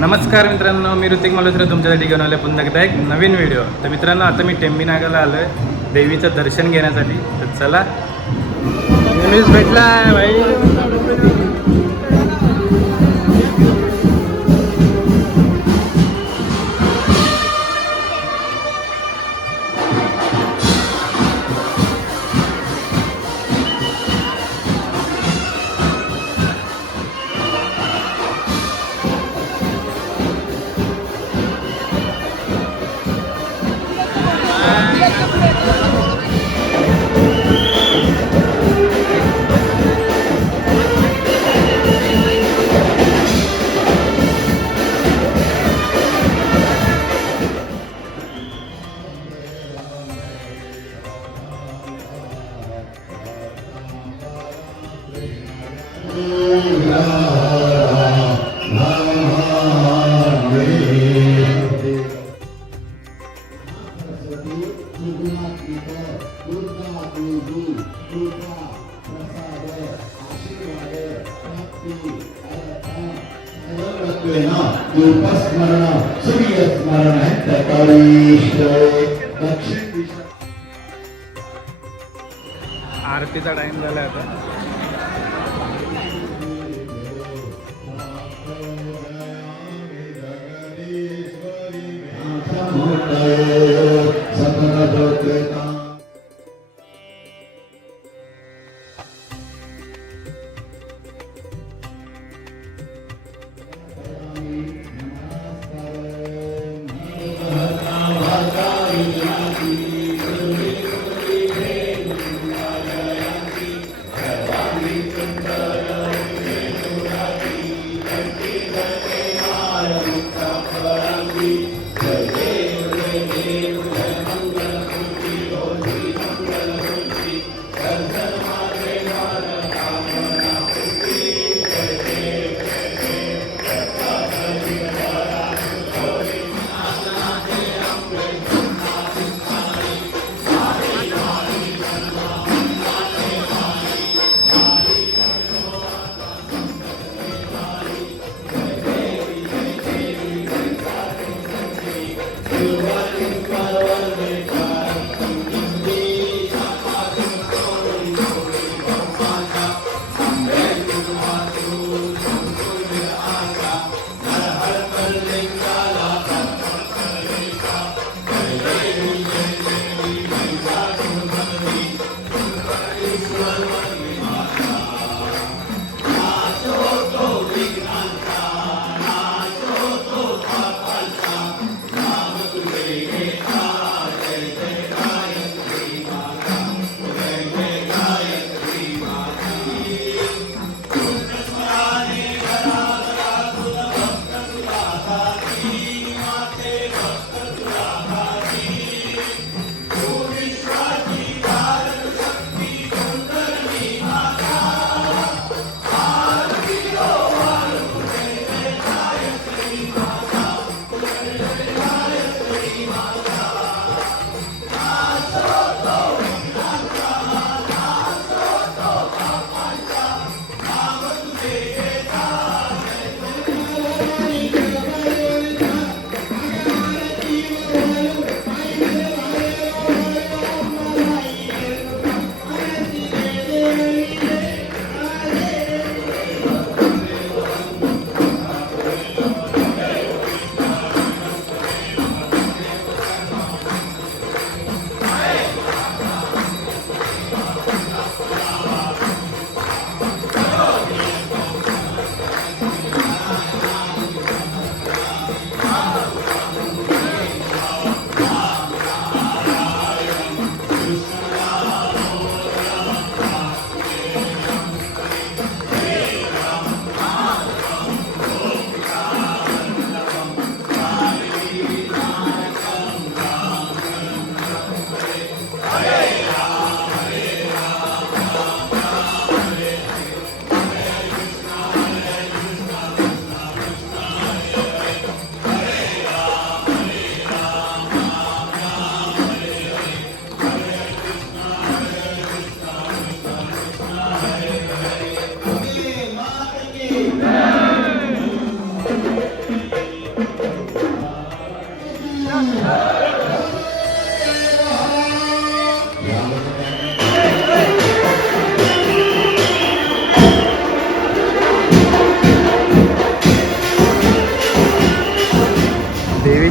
नमस्कार मित्रांनो, मी ऋतिक मल्होत्रा तुमच्यासाठी घेऊन आलो पुन्हा एकदा एक नवीन व्हिडिओ. तर मित्रांनो, आता मी टेंबी नागाला आलो आहे देवीचं दर्शन घेण्यासाठी. तर चला, नेहमीच भेटला आहे भाई. आरतीचा टाइम झाला आता.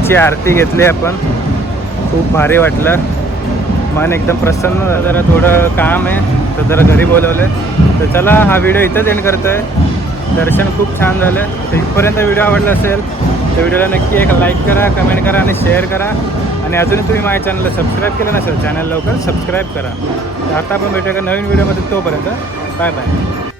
देवीची आरती घेतली आपण, खूप भारी वाटलं, मन एकदम प्रसन्न झालं. जरा थोडं काम आहे तर जरा घरी बोलवलं, तर चला हा व्हिडिओ इथंच एंड करतो आहे. दर्शन खूप छान झालं. तर इथपर्यंत व्हिडिओ आवडला असेल तर व्हिडिओला नक्की एक लाईक करा, कमेंट करा आणि शेअर करा. आणि अजून तुम्ही माझ्या चॅनलला सबस्क्राईब केलं नसेल, चॅनल लवकर सबस्क्राईब करा. तर आता आपण भेटूया नवीन व्हिडिओमध्ये, तोपर्यंत बाय बाय.